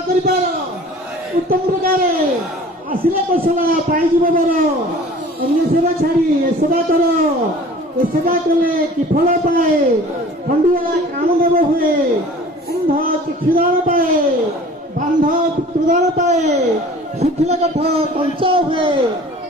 सेवा कर उत्तम प्रकार आसिले कौशला पाइब बर अन्य सेवा छाड़ी ए सेवा कर ए सेवा कले कि फल पाए खंडुआ कामदेव हुए अंध चक्षुदान पाए बांध पुत्रदान पाए शुक्ल काठ कंचा हुए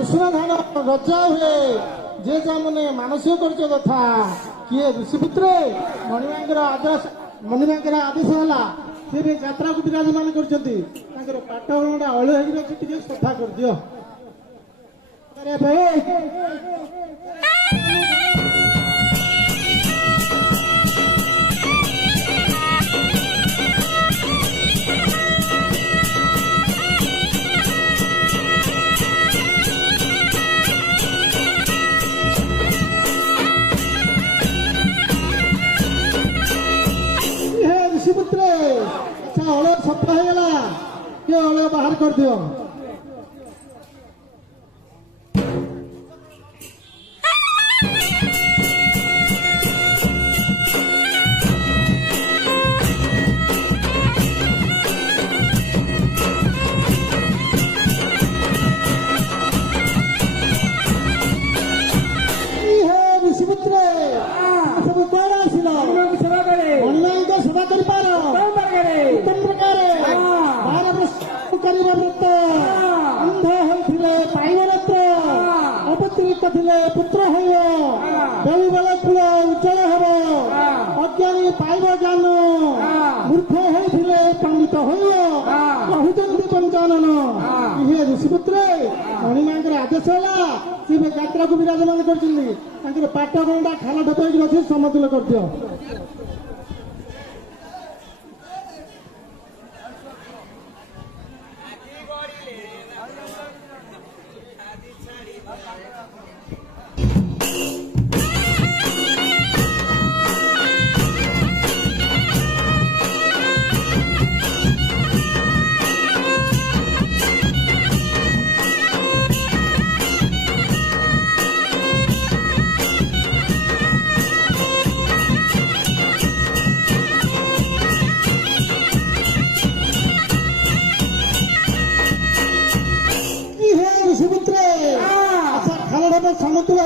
उष्ण धान रजा हुए जे मैंने मानसिक कर कथा किए ऋषिपुत्र मणिमांकर आदेश है सी यात्रा को विराजमान कर पाट गणा अळु होगी सफा कर दियो ऋषिपुत्र अच्छा अळ सफा हो गला कि अळ बाहर कर दियो ऋषिपुत्र सब कौन आसिल सेवा कर उत्तम प्रकार व्रत अंध होते पाइब रत्र अपत्रित थे पुत्र होबल फूल उज्जवल हम अज्ञानी पाइब ज्ञान मूर्ख होते पंडित कहते पंचानन ये ऋषिपुत्र मणिमांकर आदेश है सी यात्रा को विराजमान कर पाट गंडा खाल ढप अच्छे समतुल कर दियो समतुल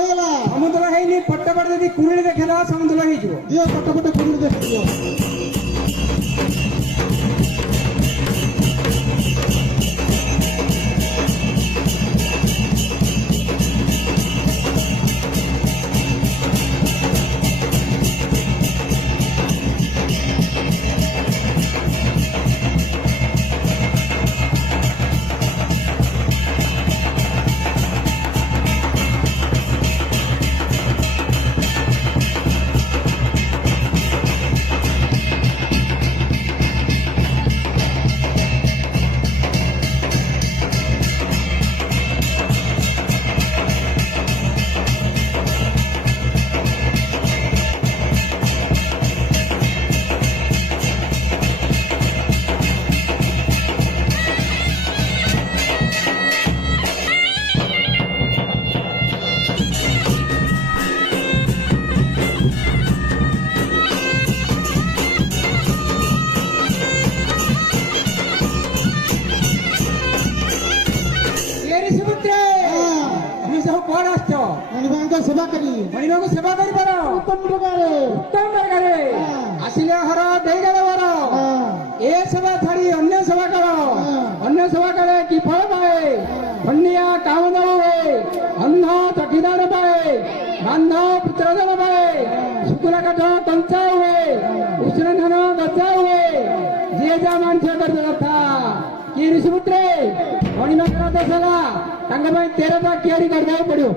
है पट्टपट जब कुरुड़ी देखेदा समतुल हो पट्टपट कुरुड़ी देख सेवा करी मणिमा को सेवा करी पार उत्तम प्रकार आसिले हर देगले वर ए सेवा छाड़ी अन्य सेवा कर अन्य सेवा करे कि फल पाए खंडिया कामदेव हुए अंध चकीदार पाए बांध पुत्रदान पाए शुक्ल काठ कंचा हुए उष्ण धान गजा हुए जे जा मानस कर कथा कि ऋषिपुत्र मणिमा कर आदेश है 13टा तैयारी करने पड़ो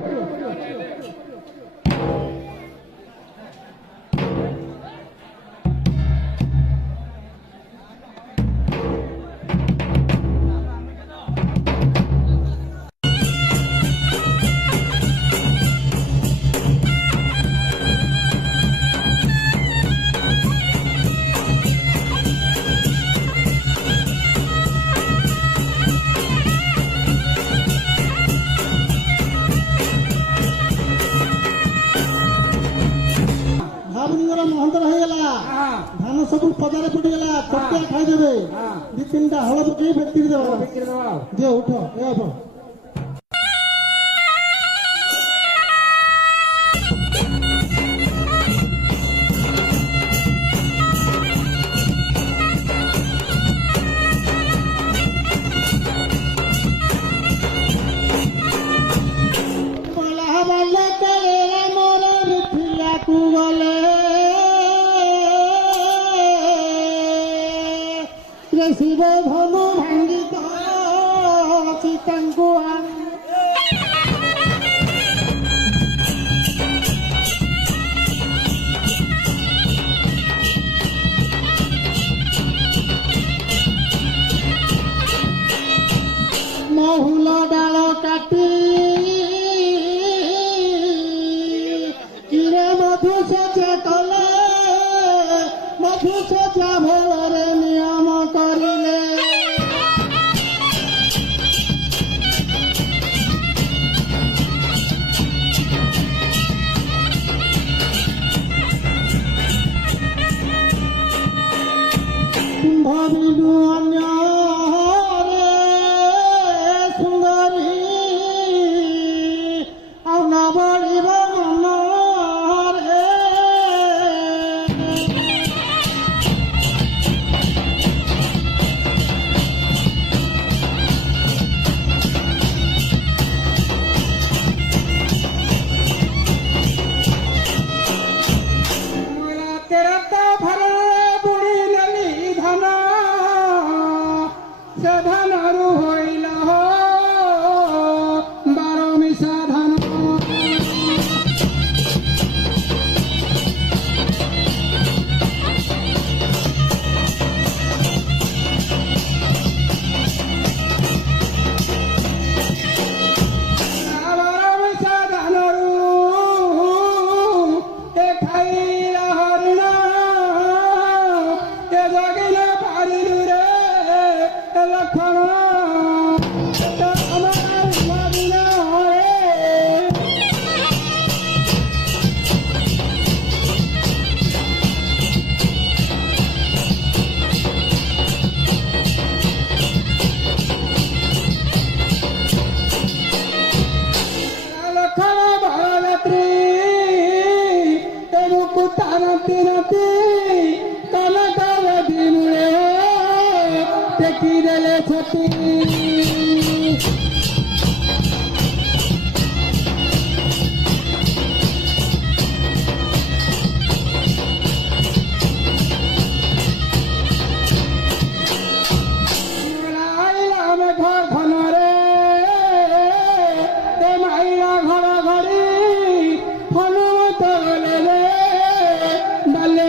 ବାବୁଙ୍କର ମହନ୍ତର ହେଇଗଲା ଧାନ ସବୁ ପଦାରେ ପଡିଗଲା ଚଟିଆ ଖାଇଦେବେ 2-3ଟା ହଳ ପକେଇ ବିକ୍ରି ଦେବ ଦିଅ ଉଠ ଏ ହବ শিব ধনু ভাঙ্গি সীতাঙ্কু মহুল ডাল কাটি কিরে মধু সচে কলে মধু সচা ভোরে নিয়ম করিলে ভাবিলু অন্য সুন্দরী ଆଉ ନ ବଳିବ ମନରେ ସେ ଧାନରୁ ହୋଇଲ ବାର ମିଶା ଧାନ ବାର ମିଶା ଧାନରୁ ଏ ଖାଇଲା ହରିଣ ଏ ଜଗିନ ପାରିଲୁ ରେ ଲକ୍ଷଣ ଲକ୍ଷଣ ବରଯାତ୍ରୀ ଏମକୁ ତାନତି ନତି କନକର ଦିନୁରେ ଟେକିଦେଲେ ଛତି ଆଇଲା ମେଘ ଘନରେ ଏ ମାଇଲା ଘର ଘଡ଼ି ହନୁମତ ଗଲେ ଡାଲେ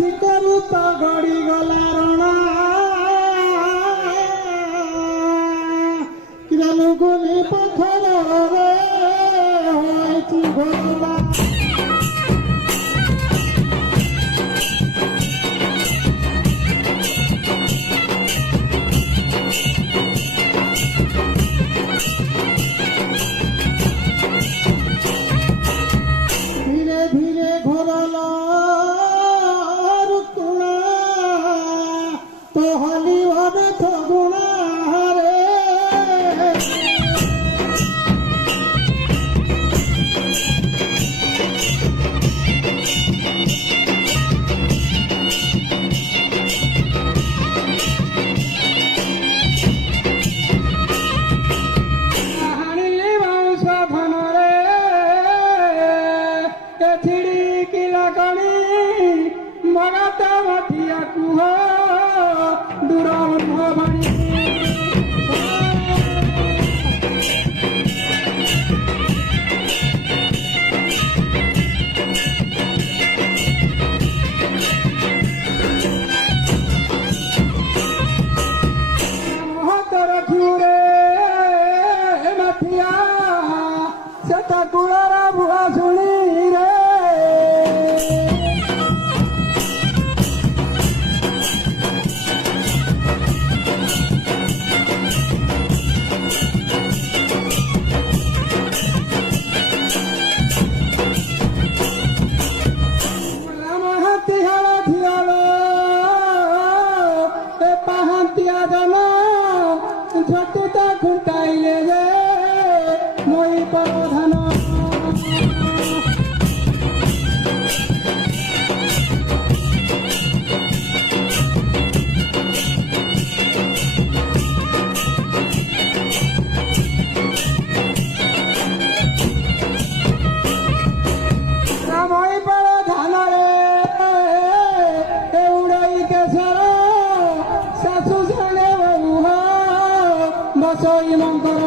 ଶିକରୁ ତ ଗଡ଼ିଗଲା ରଣା କିରଲୁଗୁନି ପଥରରେ ହୋଇଛି ଘୋଡ଼ା ধীরে ধীরে ঘোরল ঋতুনা তো হলি হবে থগুনা রে ହାଣିଲି ବାଉଁଶ ଧନରେ ଏ ଛିଡ଼ିକିଲା କଣି ମଗାତ ମଠିଆ କୁହ ଦୂର ବାଣୀ ମହତର ଠୁରେ ମାଠିଆ ସେଟା କୁଳର ଭୁଆ ଶୁଣି ରେ ହାତୀ ହଳ ଝିଅଲ ଏ ପାହାନ୍ତିଆ ଜନ ଝଟିତ ଖୁଣ୍ଟାଇଲେ ଯେ মই ପ୍ରଧାନ মই ଧାନରେ ଉଡ଼ାଇ କେଶର ଶାଶୁ ସାଣେ ବହୁ ବସଇ ମଙ୍କର